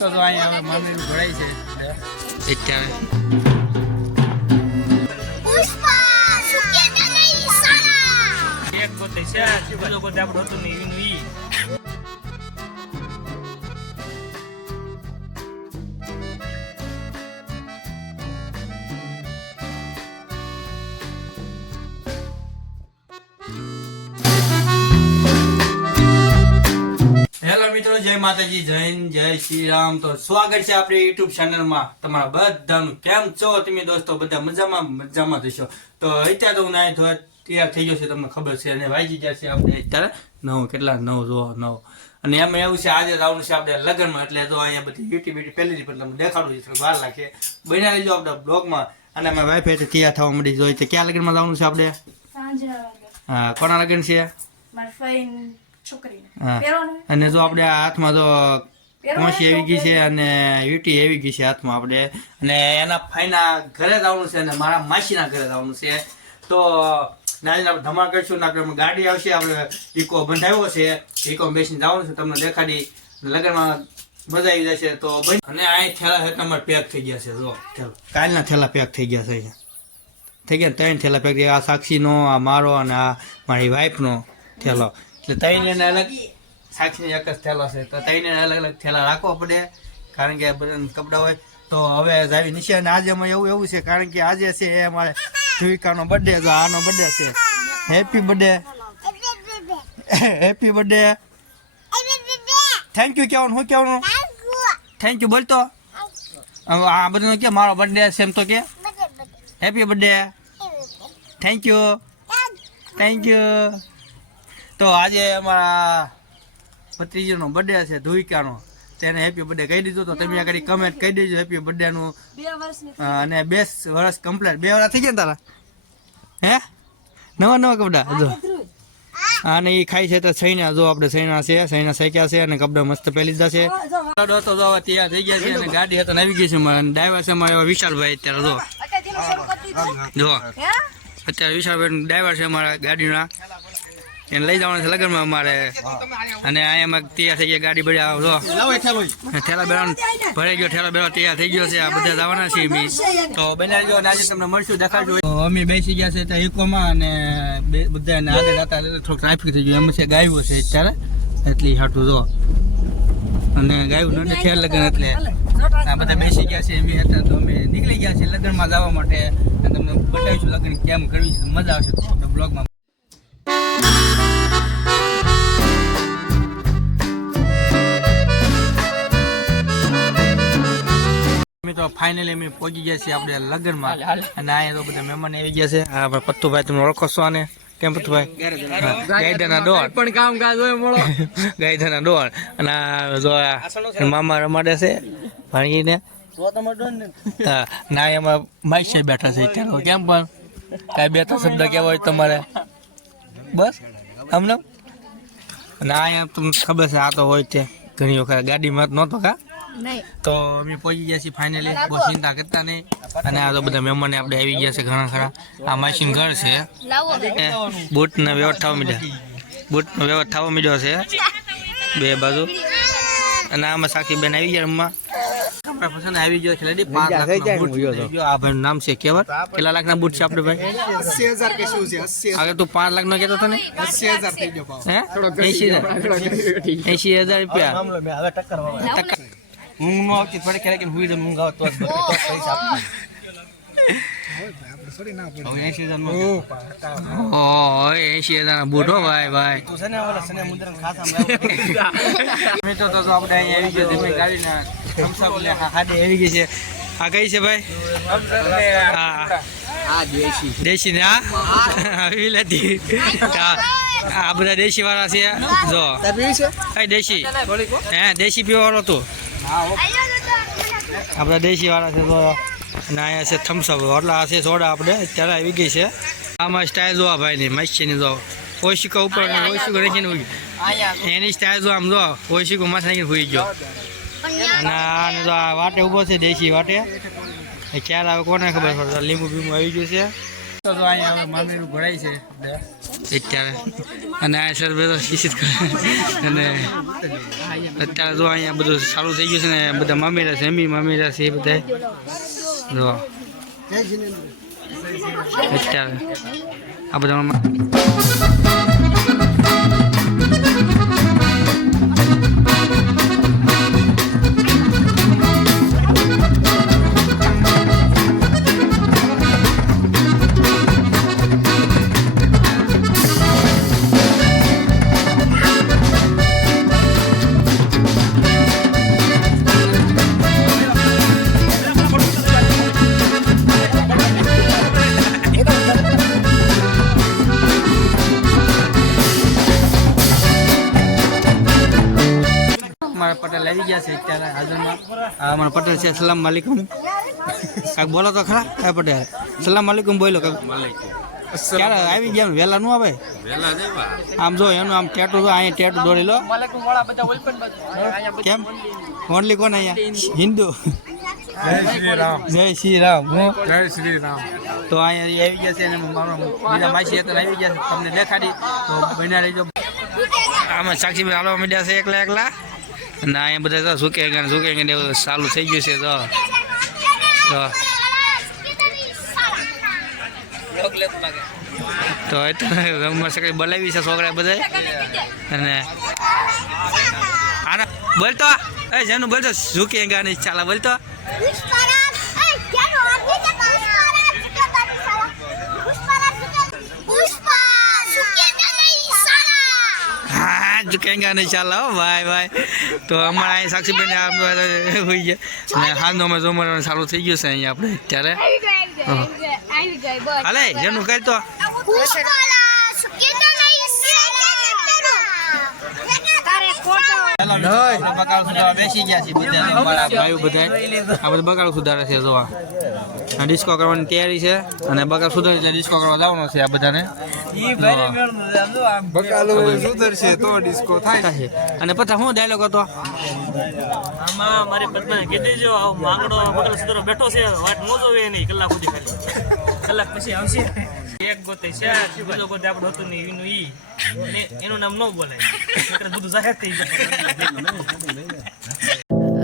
તો તો અહીંયા હવે માંડવી ભરાય છે. નહીં સારા. એક ગોતે છે બીજો ગોતે આપણું હતું ને એનું ઈ. જય માતાજી જય જય શ્રી રામ. તો સ્વાગત છે આપણી યુટ્યુબ ચેનલમાં. તમારા બધાનું કેમ છો? તમે દોસ્તો બધા મજામાં? મજામાં થશો તો અત્યારે તો હું નાય ધોઈ તૈયાર થઈ ગયો છે તમને ખબર છે. અને વાગી જશે છે આપણે અત્યારે નવ કેટલા? નવ જો નવ. અને એમાં એવું છે આજે જવાનું છે આપણે લગ્નમાં. એટલે જો અહીંયા બધી બ્યુટી બ્યુટી પહેલી પણ તમને દેખાડું છે થોડું વાર લાગે. બન્યા લેજો આપણા બ્લોગમાં. અને અમે વાઈફ એટલે તૈયાર થવા મળી જોઈએ ક્યાં લગ્નમાં જવાનું છે આપણે? હા કોના લગ્ન છે? છોકરીને. અને જો આપણે હાથમાં જો પહેરવાનું આવી ગઈ છે અને યુટી આવી ગઈ છે હાથમાં આપણે. અને એના ફાઈના ઘરે જવાનું છે અને મારા માસીના ઘરે જવાનું છે. તો નાની આપણે ધમાલ કરીશું ને આપણે ગાડી આવશે આપણે ઇકો બંધાવ્યો છે. ઇકો બેસીને જવાનું છે તમને દેખાડી. લગ્નમાં મજા આવી જશે તો અને અહીં થેલા હેઠ તમારે પેક થઈ ગયા છે જો કાલના થેલા પેક થઈ ગયા છે થઈ ગયા ને ત્રણ થેલા પેક આ સાક્ષીનો આ મારો અને આ મારી વાઈફનો થેલો. એટલે તઈને અલગ સાક્ષીને એક જ થેલો છે. તો તઈને અલગ અલગ થેલા રાખવો પડે. કારણ કે કપડાં હોય તો હવે જાવી નિશાન. આજે એમાં એવું એવું છે. કારણ કે આજે છે એ અમારે જીવિકાનો બર્થડે તો આનો બર્થડે છે. Happy birthday happy birthday thank you કહેવાનું. શું કહેવાનું? થેન્ક યુ બોલતો. આ બધું કે મારો બર્થડે છે એમ તો કે. Happy birthday thank you thank you તો આજે અમારા ભત્રીજીનો બર્થડે છે ધુવિકાનો તેને હેપી બર્થડે કહી દીધું. તો તમે આગળ કમેન્ટ કહી દેજો હેપી બર્થડેનું નું. અને બે વર્ષ કમ્પ્લીટ બે વર્ષ થઈ ગયા તારા? હે? નવા નવા કપડા? જો. અને એ ખાઈ છે તો સૈના જો આપણે સૈના છે સૈના શેક્યા છે અને કપડા મસ્ત પહેરી લીધા છે. હતો જો. હવે તૈયાર થઈ ગયા છે અને ગાડી હતા આવી ગઈ છે મારા ડ્રાઈવર છે મારા વિશાલભાઈ અત્યારે જો. જો. અત્યારે વિશાલભાઈ ડ્રાઈવર છે અમારા ગાડીના. એને લઈ જવાનું છે લગ્નમાં અમારે. અને અહીંયા તૈયાર થઈ ગયા ગાડી ભર્યા આવો જો ઠેલા બેડા ભરાઈ ગયો ઠેલા બેડો તૈયાર થઈ ગયો છે. આ બધા જવાના છે અમે. તો બનાવી ગયો આજે તમને મળશું દેખાડજો. અમે બેસી ગયા છે ત્યાં ઇકોમાં અને બે બધા આગળ જતા થોડુંક ટ્રાફિક થઈ ગયું. એમ છે ગાયું છે અત્યારે. એટલી હાટું જો. અને ગાયું નથી ઠેર લગ્ન એટલે. આ બધા બેસી ગયા છે એમ હતા તો અમે નીકળી ગયા છે લગ્નમાં જવા માટે. તમને બતાવીશું લગ્ન કેમ કરવી મજા આવશે બ્લોગમાં ફાઇનલી અમે પહોંચી ગયા છીએ આપણે લગ્નમાં. અને અહીંયા તો બધા મહેમાન આવી ગયા છે. આપણે પત્તુભાઈ તમે ઓળખો છો આને. કેમ પત્તુભાઈ ગાયધાના ડોળ. પણ કામ કાજ હોય મળો. ગાયધાના ડોળ. અને આ જો મામા રમાડે છે. ભાણીને. હા ના એમાં માઇક સાહેબ બેઠા છે અત્યારે. કેમ પણ? કાંઈ બે ત્રણ શબ્દ કેવા હોય તમારે? બસ? હમણાં અને આ અહીંયા તમને ખબર છે આ તો હોય છે ઘણી વખત ગાડીમાં નહોતો કા? તો અમે પહોંચી ગયા છીએ ફાઇનલી બહુ ચિંતા કરતા નહીં. અને આ તો બધા મહેમાન આપણે આવી ગયા છે ઘણા ખરા. આ માસીન ઘર છે. બૂટનો વ્યવહાર થવા માંડ્યો. બૂટનો વ્યવહાર થવા મીડ્યો છે. બે બાજુ. અને આમાં સાખી બેન આવી ગયા રમવા. પસંદ આવી ગયો છે લેડી પાંચ લાખ બૂટ ગયો. આ ભાઈનું નામ છે કેવર કેટલા લાખના બૂટ છે આપણે ભાઈ? અસી હજાર કે શું છે? અસી આગળ તું પાંચ હતો ને? અસી હજાર થઈ ગયો હે? એસી હજાર. એસી હજાર રૂપિયા. ટકા ઊંઘ નો આવતી થોડી ક્યારેક હુઈ જમ ઊંઘ આવતો પૈસા તું છે ને ઓલા સને મુદ્રા ખાતા મિત્રો તો જો આપણે અહીંયા આવી ગયા ધીમે ગાડીને થમ્સઅપ લે હા ખાડી આવી ગઈ છે. આ કઈ છે ભાઈ? હા. આ દેશી. દેશી ને આ આવી લેતી આ બધા દેશી વાળા છે. જો. કઈ દેશી. હે દેશી પીવા વાળો તું આપણા દેશી વાળા છે તો અને અહીંયા છે થમ્સઅપ એટલે આ છે સોડા આપણે. અત્યારે આવી ગઈ છે. આમાં સ્ટાઇલ જોવા ભાઈની મસ્તીની જો. ઓશિકો ઉપર ઓશિકો રાખીને ઉગી એની સ્ટાઇલ જો આમ જો ઓશિકો માથે નાખીને ભૂઈ ગયો. અને આને તો આ વાટે ઊભો છે દેશી વાટે. ક્યારે આવે કોને ખબર પડે. લીંબુ બીંબુ આવી ગયું છે. તો જો અહીંયા હવે મામીનું ઘોડાઈ છે. અત્યારે. અને આ સર બધો શિક્ષિત કરે. અને અત્યારે જો અહીંયા બધું સારું થઈ ગયું છે ને બધા મામેરા છે મામેરા છે એ બધા જો. અત્યારે આ બધા પટેલ છે સલામ માલિકુમ કાંઈક બોલો તો ખરા હા પટેલ. સલામ માલિકુમ બોલો કાંઈક ક્યારે આવી ગયા? ને? વહેલા નું આવે આમ જો એનું આમ ટેટું તો અહીંયા ટેટુ દોરી લો. કેમ? ઓનલી કોણ અહીંયા? હિન્દુ. જય શ્રી રામ હું? જય શ્રી રામ તો અહીંયા આવી ગયા છે અને મારો બીજા માસી હતા આવી ગયા છે. તમને દેખાડી. તો બન્યા રહેજો. આમાં સાક્ષી હાલવા માંડ્યા છે એકલા એકલા. અને અહીંયા બધા તો સુકે ગયા સુકે ગયા ને એવું થઈ ગયું છે, તો. તો. તો રમવા શકે બોલાવી છે છોકરા બધા અને આના, બોલતો. એ જેનું બોલતો ઝૂકે ગાને ચાલા બોલતો. હા ઝુકેંગા નહીં ચાલો ભાઈ ભાઈ. તો અમારા અહીં સાક્ષીબેન હોઈ ગયા. અને હાલનો અમે જોમવાનું સારું થઈ ગયું છે અહીંયા આપણે અત્યારે. હાલે જેનું કહે તો. બેસી ગયા છે બધા. ભાઈઓ બધા આ બધા બકાલ સુધારે છે જોવા. આ ડિસ્કો કરવાની તૈયારી છે. અને બકા સુધર છે ડિસ્કો કરવા જવાનો છે આ બધાને. બકાલું સુધરશે તો ડિસ્કો થાય. છે. અને પછી શું ડાયલોગ હતો? આમાં મારી પત્ની કીધી જો આવો માંગડો બગલ સુધરો બેઠો છે વાટ ન જોવે નહીં કલાક સુધી ખાલી. કલાક પછી આવશે. એક ગોતે છે બીજો ગોતે આપણો હતું નહીં એનું ઈ. એનું નામ ન બોલાય. બધું જાહેર થઈ જાય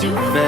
too fast.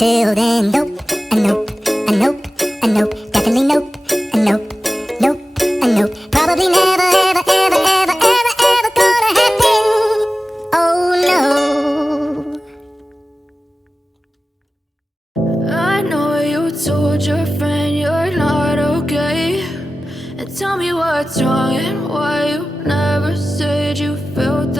Until then, nope, a nope, a nope, a nope, definitely nope, a nope, nope, a nope. Probably never, ever, ever, ever, ever, ever gonna happen. Oh no. I know you told your friend you're not okay. And tell me what's wrong and why you never said you felt that.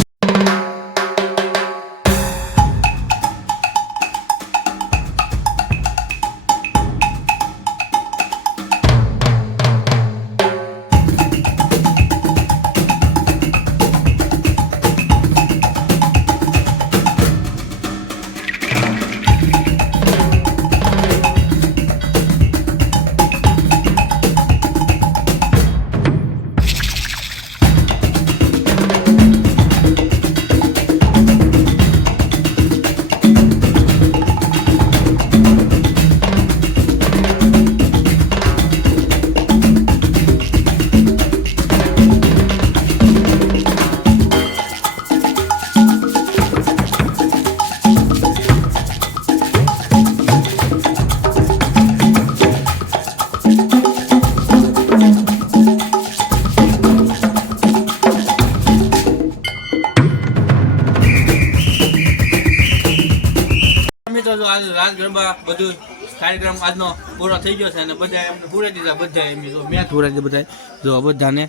બધું કાર્યક્રમ આજનો પૂરો થઈ ગયો છે અને બધા એમને પૂરા દીધા બધા એમ જો મેં પૂરા દીધા બધા જો બધાને.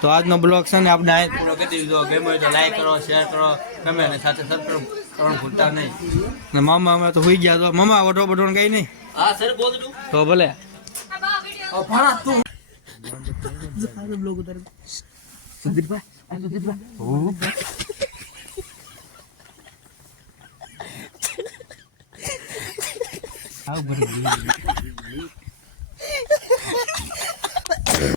તો આજનો બ્લોગ છે ને આપણે આ પૂરો કરી દીધો. ગમે હોય તો લાઈક કરો શેર કરો ગમે અને સાથે સબસ્ક્રાઈબ કરવાનું ભૂલતા નહીં. ને મામા અમે તો હોઈ ગયા તો મામા ઓટો બટો કઈ નહીં? હા સર બોલ તું. તો ભલે. આવ ભરી